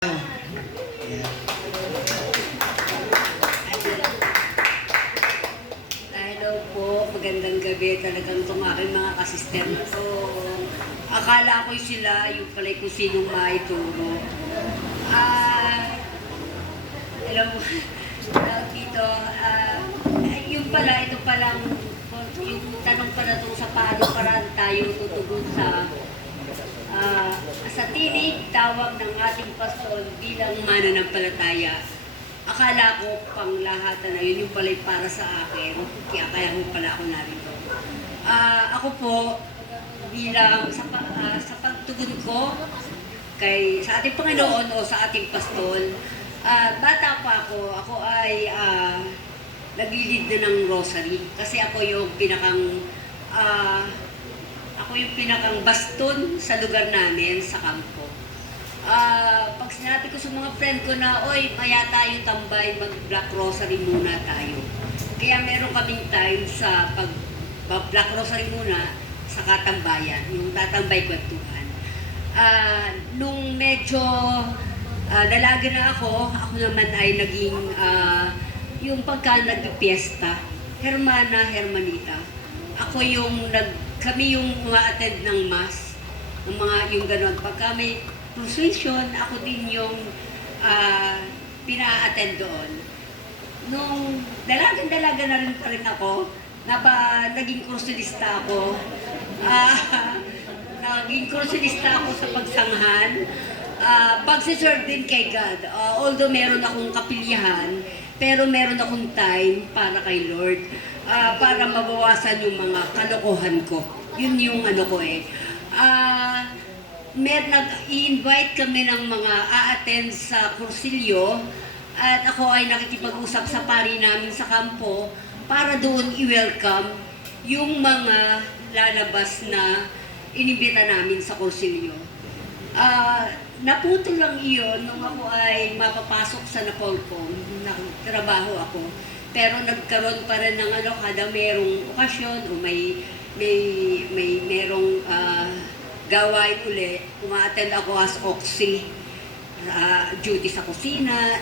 Yeah. Hello po, magandang gabi. Talagang itong aking mga kasister na to. Akala ko sila, yung pala kung sinong maituro. Alam mo, dito, yung pala, ito palang, yung tanong pala itong sa paano paraan tayo tutugon sa tinig tawag ng ating pastor bilang mananampalataya. Akala ko pang lahatan na yun, yung pala'y para sa akin, kaya mo pala ako narito. Ako po, bilang sa pagtugon ko sa ating Panginoon o sa ating pastol, bata pa ako ay naglilid na ng rosary. Kasi ako yung pinakang baston sa lugar namin, sa kampo. Pag sinabi ko sa mga friend ko na, oy, maya tayo tambay, mag-Black Rosary muna tayo. Kaya meron kaming time sa pag-Black Rosary muna sa katambayan, yung tatambay kwentuhan. Nung medyo dalaga na ako naman ay naging yung pagka nag-piesta, Hermana, Hermanita. Kami yung attend ng mass, yung gano'n. Pagka may procession, ako din yung pina-attend doon. Nung dalaga na rin ako, naging kursulista ako. Naging kursulista ako sa pagsanghan. Pagsiserve din kay God. Although meron akong kapilyahan, pero meron akong time para kay Lord. Para mabawasan yung mga kalokohan ko. Yun yung ko eh. Nag-i-invite kami ng mga a-attend sa kursilyo at ako ay nakikipag-usap sa pari namin sa kampo para doon i-welcome yung mga lalabas na inibita namin sa kursilyo. Naputol lang iyon nung ako ay mapapasok sa Napolcom, nagtrabaho ako. Pero nagkaroon pa rin ng kada merong okasyon o merong gawain uli. Uma-attend ako as Oxy, duty sa kusina,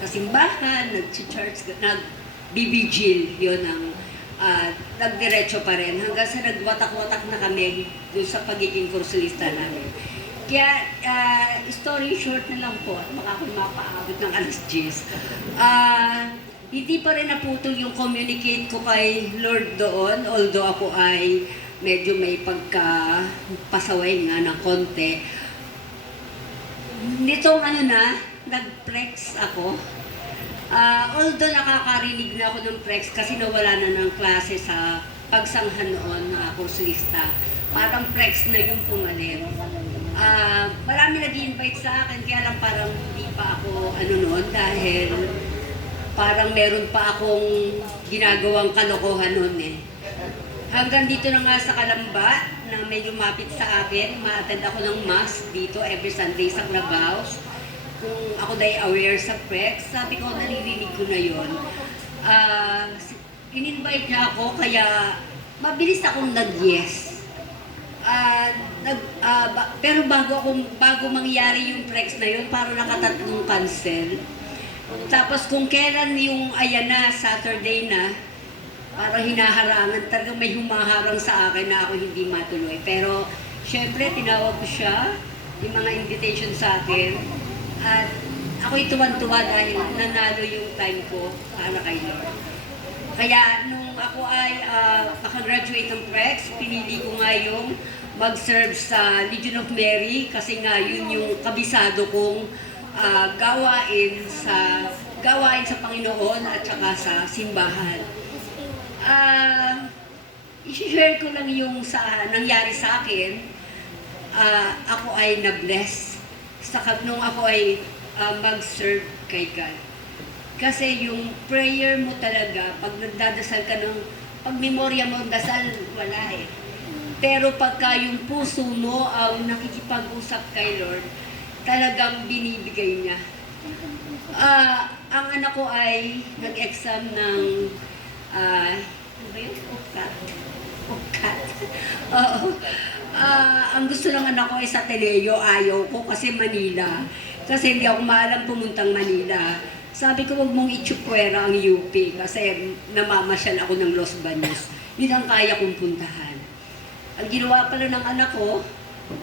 sa simbahan, nag-church, nag-BBGIL, yun ang nagdiretso pa rin. Hanggang sa nagwatak-watak na kami doon sa pagiging kursulista namin. Kaya, story short na lang po, baka ako mapaabot ng alas 10. Hindi pa rin naputol yung communicate ko kay Lord doon, although ako ay medyo may pagka-pasaway nga ng konti. Nitong nag-prex ako. Although nakakarinig na ako ng prex kasi nawala na ng klase sa pagsanghan noon na kursulista. Parang prex na yung pumalit. Marami nag-invite sa akin, kaya lang parang hindi pa ako noon dahil parang meron pa akong ginagawang kalokohan noon eh. Hanggang dito na nga sa Kalamba, na may lumapit sa akin, ma-attend ako ng mass dito every Sunday sa clubhouse. Kung ako dahil aware sa prex, sabi ko, naririnig ko na yun. In-invite niya ako, kaya mabilis akong nag-yes. Pero bago mangyari yung prex na yun, parang nakatatlong cancel. Tapos kung kailan yung Saturday na, parang hinaharangan, talagang may humaharang sa akin na ako hindi matuloy. Pero, syempre, tinawag ko siya, yung mga invitation sa akin, at ako'y tuwan-tuwa dahil nanalo yung time ko para kay Lord. Kaya, nung ako ay makagraduate ng prex, pinili ko nga yung mag-serve sa Legion of Mary, kasi nga yun yung kabisado kong gawain sa Panginoon at saka sa simbahan. I-share ko lang yung nangyari sa akin. Ako ay na-bless nung ako ay mag-serve kay God. Kasi yung prayer mo talaga, pag nagdadasal ka pag memorya mo dasal, wala eh. Pero pagka yung puso mo ang nakikipag-usap kay Lord, talagang binibigay niya. Ang anak ko ay nag-exam ng UCAT. Oo. Ang gusto ng anak ko ay sa Ateneo, ayaw ko kasi Manila. Kasi hindi ako maalam pumuntang Manila. Sabi ko, wag mong itsukwera ang UP kasi namamasyal ako ng Los Baños. Yun ang kaya kong puntahan. Ang ginawa pala ng anak ko,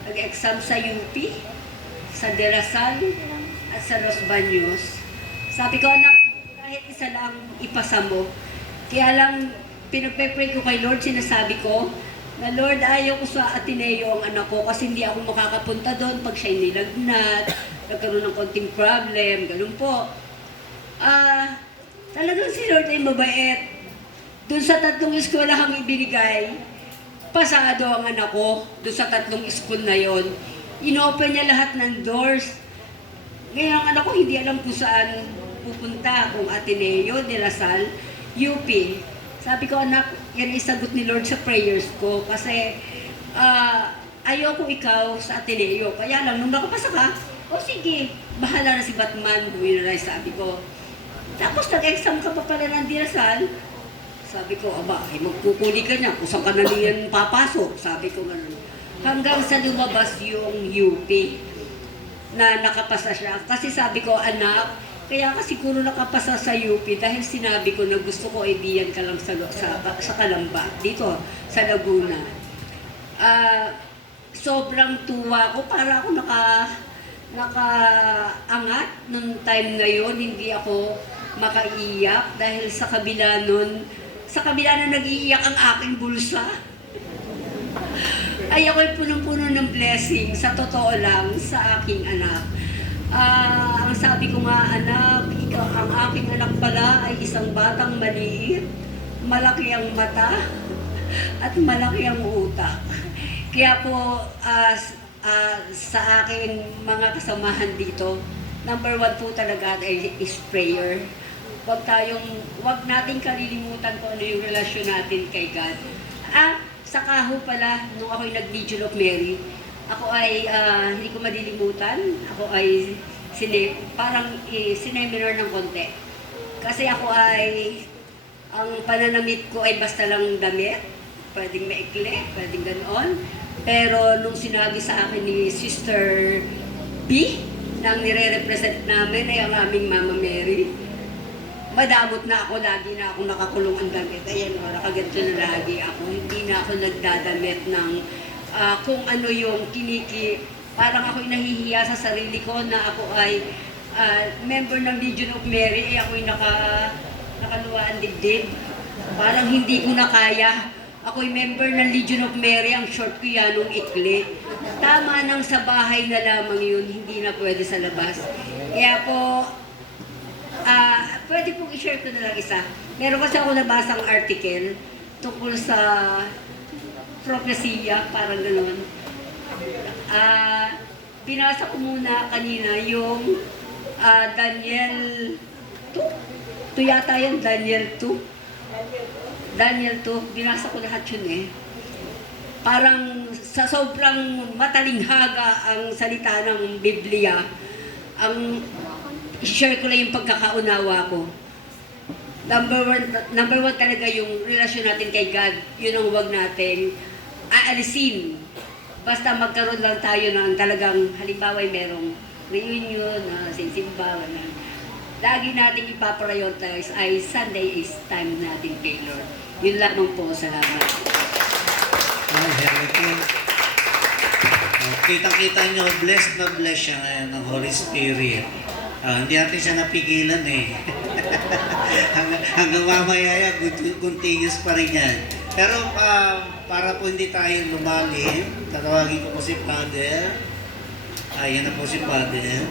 nag-exam sa UP, sa De La Salle, at sa Los Baños. Sabi ko, anak, kahit isa lang ipasa mo. Kaya lang, pinagpe-pray ko kay Lord, sinasabi ko, na Lord, ayaw ko sa Ateneo ang anak ko kasi hindi ako makakapunta doon pag siya'y nilagnat, nagkaroon ng konting problem, ganun po. Talagang si Lord ay mabait. Doon sa 3 eskwelahang ibinigay, pasado ang anak ko doon sa 3 school na yon. Inopen niya lahat ng doors. Ngayon ang anak ko hindi alam kung saan pupunta, kung Ateneo, De La Salle, UP. Sabi ko, anak, yan isagot ni Lord sa prayers ko kasi ayoko ikaw sa Ateneo. Kaya lang, nung nakapasa ka, o sige, bahala na si Batman, yun na lang sabi ko. Tapos nag-exam ka pa pala ng De La Salle. Sabi ko, aba, magpupuli ka niya, kung saan ka na niyan papasok. Sabi ko gano'n. Hanggang sa lumabas yung UP na nakapasa siya. Kasi sabi ko, anak, kaya ka siguro nakapasa sa UP dahil sinabi ko na gusto ko diyan ka lang sa Kalamba, dito, sa Laguna. Sobrang tuwa ko, para ako nakaangat nung time na yon, hindi ako makaiyak dahil sa kabila na nag-iiyak ang aking bulsa. Ay ako'y punong-puno ng blessing, sa totoo lang, sa aking anak. Ang sabi ko nga, anak, ang aking anak pala ay isang batang maliit, malaki ang mata, at malaki ang utak. Kaya po, sa aking mga kasamahan dito, number 1 po talaga is prayer. Wag nating kalilimutan kung ano yung relasyon natin kay God. Saka ho pala, nung ako'y nag-Legion of Mary, ako ay, hindi ko madilimutan, ako ay sineminar ng konti. Kasi ako ay, ang pananamit ko ay basta lang damit, pwedeng maikli, pwedeng ganoon. Pero nung sinabi sa akin ni Sister B, na ang nire-represent namin ay ang aming Mama Mary, madamot na ako, lagi na ako nakakulong ang damit. Ayan, nakaganto na lagi ako. Hindi na ako nagdadamit ng kung ano yung parang ako'y nahihiya sa sarili ko na ako ay member ng Legion of Mary, ako'y nakaluwa ang dibdib. Parang hindi ko na kaya. Ako'y member ng Legion of Mary, ang short ko yan nung ikli. Tama nang sa bahay na lamang yun, hindi na pwede sa labas. Kaya po, pwede pong i-share ko na lang isa. Meron kasi ako nabasang article tungkol sa propesya, parang gano'n. Pinasa ko muna kanina yung Daniel 2. Ito yata yung Daniel 2. Daniel 2, binasa ko lahat yun eh. Parang sa sobrang matalinghaga ang salita ng Biblia, ang i-share ko lang yung pagkakaunawa ko. Number one talaga yung relasyon natin kay God. Yun ang huwag natin aalisin. Basta magkaroon lang tayo ng talagang, halimbawa merong reunion, simba, lagi natin ipaprioritize ay Sunday is time natin kay Lord. Yun lamang po, salamat. Kitang-kita nyo, blessed na blessed siya ngayon ng Holy Spirit. Hindi natin siya napigilan eh. Hanggang mamaya continuous pa rin yan. Pero para po hindi tayo lumalim, tatawagin ko po si Father. Ayan na po si Father.